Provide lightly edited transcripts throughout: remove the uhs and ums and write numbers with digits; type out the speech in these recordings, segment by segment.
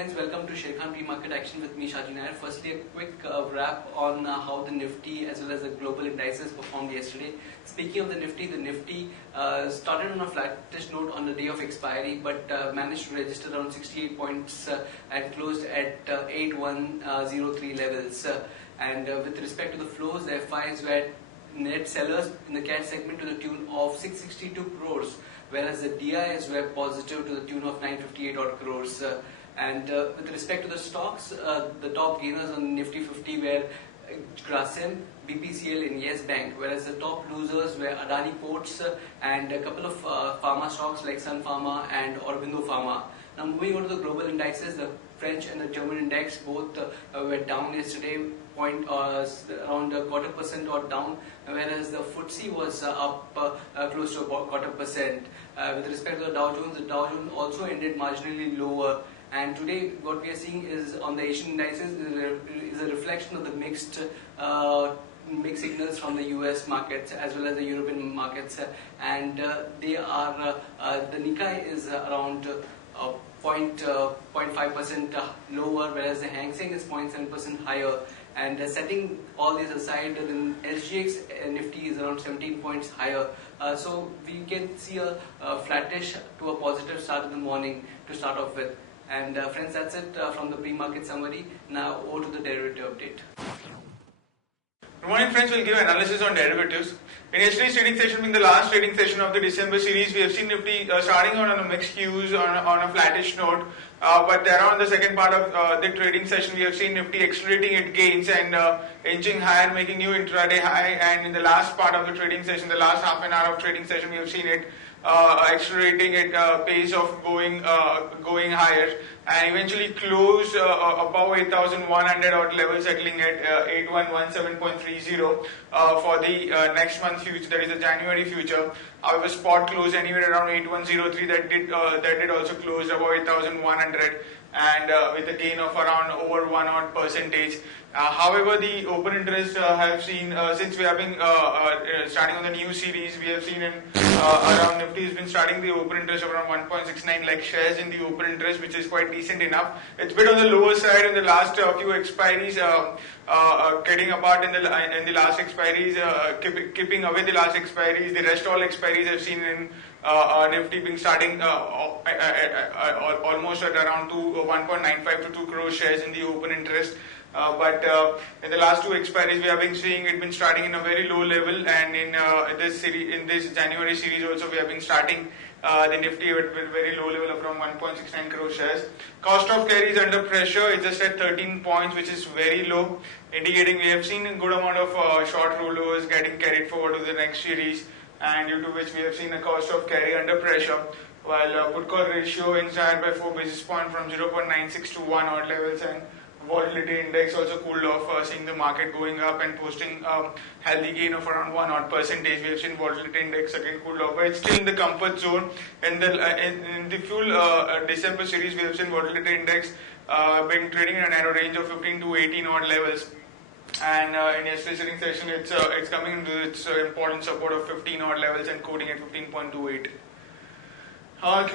friends, welcome to Sharekhan Pre-Market Action with me, Shaji Nair. Firstly, a quick wrap on how the Nifty as well as the global indices performed yesterday. Speaking of the Nifty started on a flattish note on the day of expiry, but managed to register around 68 points and closed at 8103 levels. With respect to the flows, the FIs were net sellers in the cash segment to the tune of 662 crores, whereas the DIs were positive to the tune of 958 odd crores. With respect to the stocks, the top gainers on Nifty 50 were Grasim, BPCL and Yes Bank, whereas the top losers were Adani Ports and a couple of pharma stocks like Sun Pharma and Aurobindo Pharma. Now moving on to the global indices, the French and the German index both were down yesterday, around 0.25% or down, whereas the FTSE was up close to about 0.25%. With respect to the Dow Jones also ended marginally lower. And today, what we are seeing is on the Asian indices is a reflection of the mixed signals from the US markets as well as the European markets, and they are the Nikkei is around 0.5% lower, whereas the Hang Seng is 0.7% higher. And setting all these aside, the SGX Nifty is around 17 points higher. So we can see a flattish to a positive start in the morning to start off with. And friends, that's it from the pre-market summary. Now over to the derivative update. Good morning friends, we'll give analysis on derivatives. In yesterday's trading session, being the last trading session of the December series, we have seen Nifty starting out on a mixed hues on a flattish note. But around the second part of the trading session, we have seen Nifty accelerating its gains and inching higher, making new intraday high. And in the last part of the trading session, the last half an hour of trading session, we have seen it accelerating at pace of going higher, and eventually closed above 8,100 odd level, settling at 8117.30 for the next month future, that is the January future. However, spot closed anywhere around 8103. That did also close above 8,100 and with a gain of around over 1% odd. However, the open interest have seen since we have been starting on the new series, we have seen in around Nifty has been starting the open interest of around 1.69 lakh shares in the open interest, which is quite decent enough. It's a bit on the lower side in the last few expiries, getting apart in the last expiries, keeping away the last expiries. The rest all expiries have seen in Nifty being starting almost at around 1.95 to 2 crore shares in the open interest. But in the last two expiries, we have been seeing it been starting in a very low level, and in this January series also we have been starting the Nifty at very low level of around 1.69 crore shares. Cost of carry is under pressure. It's just at 13 points, which is very low, indicating we have seen a good amount of short rollovers getting carried forward to the next series, and due to which we have seen a cost of carry under pressure. While put call ratio inched higher by 4 basis points from 0.96 to 1 odd levels, and volatility index also cooled off, seeing the market going up and posting healthy gain of around 1 odd percentage. We have seen volatility index again cooled off, but it's still in the comfort zone. In the full December series, we have seen volatility index been trading in a narrow range of 15 to 18 odd levels. And in yesterday's trading session, it's coming into its important support of 15 odd levels and coding at 15.28.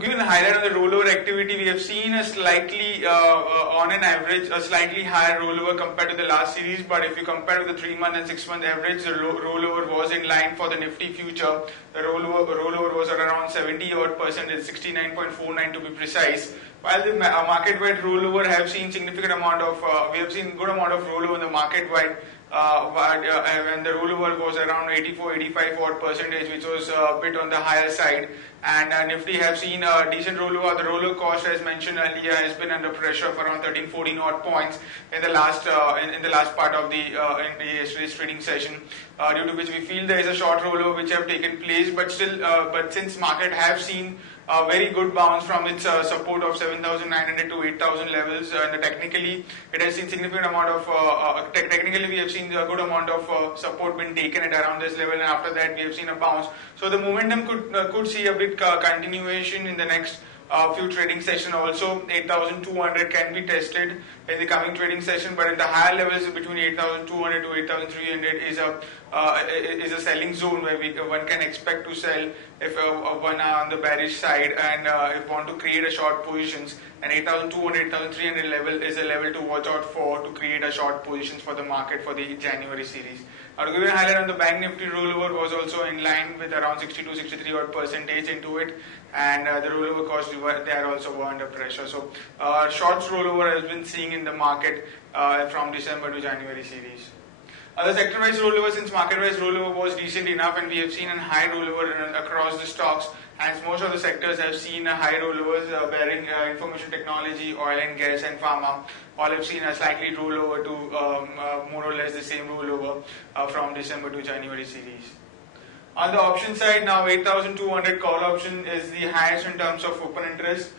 Given the highlight on the rollover activity, we have seen a slightly, on an average, a slightly higher rollover compared to the last series. But if you compare with the 3-month and 6-month average, the rollover was in line for the Nifty future. The rollover was at around 70 odd %, 69.49 to be precise. While the market-wide rollover have seen significant amount of, we have seen good amount of rollover in the market-wide. And the rollover was around 84-85 odd %, which was a bit on the higher side. And Nifty have seen a decent rollover. The roller cost, as mentioned earlier, has been under pressure for around 13-14 odd points in the last part of the yesterday's trading session, due to which we feel there is a short rollover which have taken place. But still, but since market have seen a very good bounce from its support of 7,900 to 8,000 levels, and technically it has seen significant amount of technically we have seen a good amount of support been taken at around this level, and after that we have seen a bounce. So the momentum could see a bit continuation in the next few trading session. Also 8,200 can be tested in the coming trading session, but in the higher levels between 8,200 to 8,300 is a selling zone where one can expect to sell if one are on the bearish side, and if want to create a short positions, and 8,200, 8,300 level is a level to watch out for to create a short positions for the market for the January series. To give you a highlight on the Bank Nifty rollover was also in line with around 62-63 odd percentage into it, and the rollover cost they are also under pressure. So shorts rollover has been seeing in the market from December to January series. The sector-wise rollover, since market-wise rollover was decent enough, and we have seen a high rollover across the stocks, as most of the sectors have seen a high rollovers, bearing information technology, oil and gas, and pharma. All have seen a slightly rollover to more or less the same rollover from December to January series. On the option side, now 8,200 call option is the highest in terms of open interest,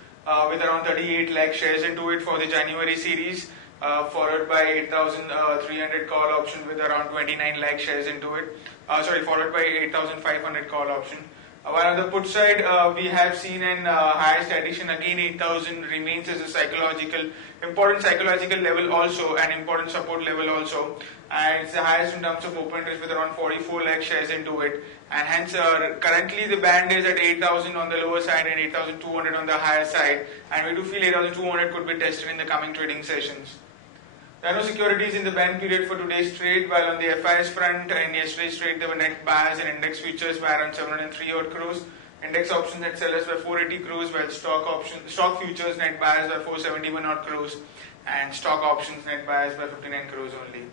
with around 38 lakh shares into it for the January series, followed by 8,300 call option with around 29 lakh shares into it. Followed by 8,500 call option. While on the put side, we have seen an highest addition again. 8,000 remains as a important psychological level also, and important support level also. And it's the highest in terms of open interest with around 44 lakh shares into it. And hence, currently the band is at 8,000 on the lower side and 8,200 on the higher side. And we do feel 8,200 could be tested in the coming trading sessions. There are no securities in the band period for today's trade, while on the FIS front, in yesterday's trade, there were net buyers and index futures by around 703 odd crores. Index options net sellers by 480 crores, while stock futures net buyers by 471 odd crores, and stock options net buyers by 59 crores only.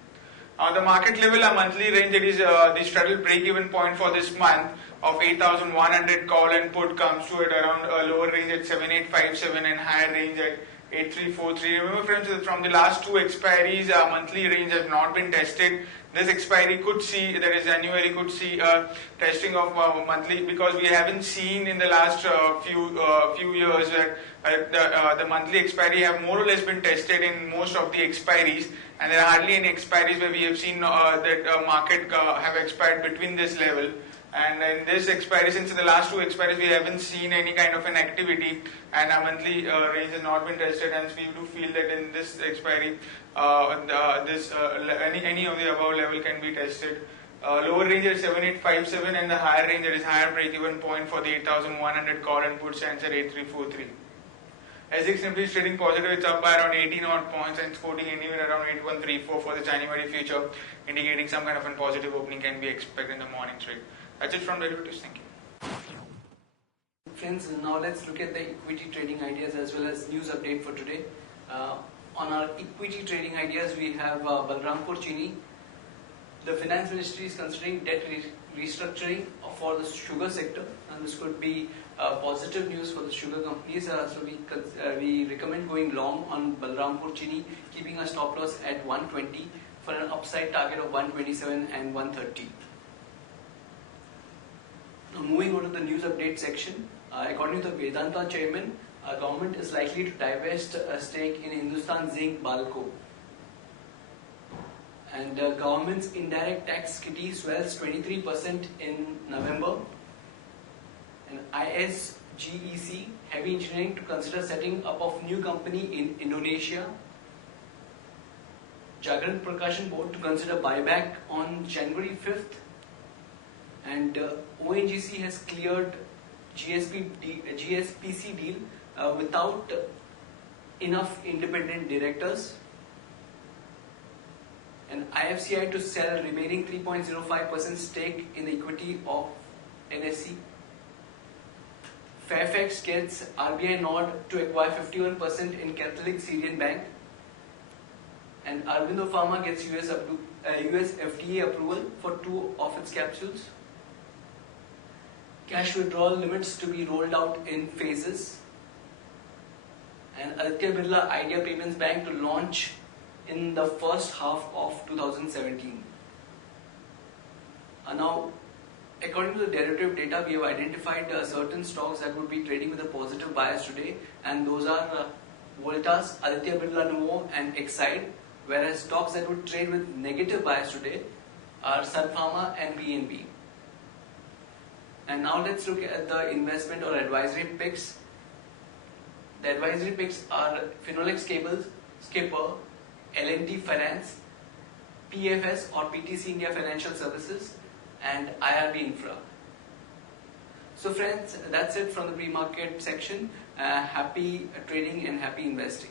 On the market level, our monthly range, that is the straddle break-even point for this month of 8,100 call and put comes to at around a lower range at 7,857 and higher range at 8,343. Remember friends, from the last two expiries, our monthly range has not been tested. This expiry could see, that is January, could see testing of monthly, because we haven't seen in the last few years that the monthly expiry have more or less been tested in most of the expiries, and there are hardly any expiries where we have seen that market have expired between this level. And in this expiry, since in the last two expiries we haven't seen any kind of an activity, and our monthly range has not been tested, hence we do feel that in this expiry, any of the above level can be tested. Lower range at 7,857 and the higher range, that is higher break-even point for the 8,100 call and put, stands at 8,343. SGX Nifty is trading positive, it's up by around 18 odd points and quoting anywhere around 8134 for the January future, indicating some kind of a positive opening can be expected in the morning trade. That's it from derivatives. Thank you. Friends, now let's look at the equity trading ideas as well as news update for today. On our equity trading ideas, we have Balrampur Chini. The Finance Ministry is considering debt restructuring for the sugar sector, and this could be positive news for the sugar companies. So we recommend going long on Balrampur Chini, keeping a stop loss at 120 for an upside target of 127 and 130. Now moving on to the news update section, according to the Vedanta chairman, government is likely to divest a stake in Hindustan Zinc Balco. And government's indirect tax kitty swells 23% in November. And ISGEC Heavy Engineering to consider setting up of new company in Indonesia. Jagran Prakashan Board to consider buyback on January 5th. And ONGC has cleared GSPC deal without enough independent directors. And IFCI to sell remaining 3.05% stake in the equity of NSE. Fairfax gets RBI nod to acquire 51% in Catholic Syrian Bank. And Aurobindo Pharma gets US FDA approval for 2 of its capsules. Cash withdrawal limits to be rolled out in phases. And Aditya Birla Idea Payments Bank to launch in the first half of 2017. Now, according to the derivative data, we have identified certain stocks that would be trading with a positive bias today, and those are Voltas, Aditya Birla Nuvo and Exide, whereas stocks that would trade with negative bias today are Sun Pharma and BNB. And now let's look at the investment or advisory picks. The advisory picks are Finolex Cables, Skipper, L&T Finance, PFS or PTC India Financial Services, and IRB Infra. So friends, that's it from the pre-market section. Happy trading and happy investing.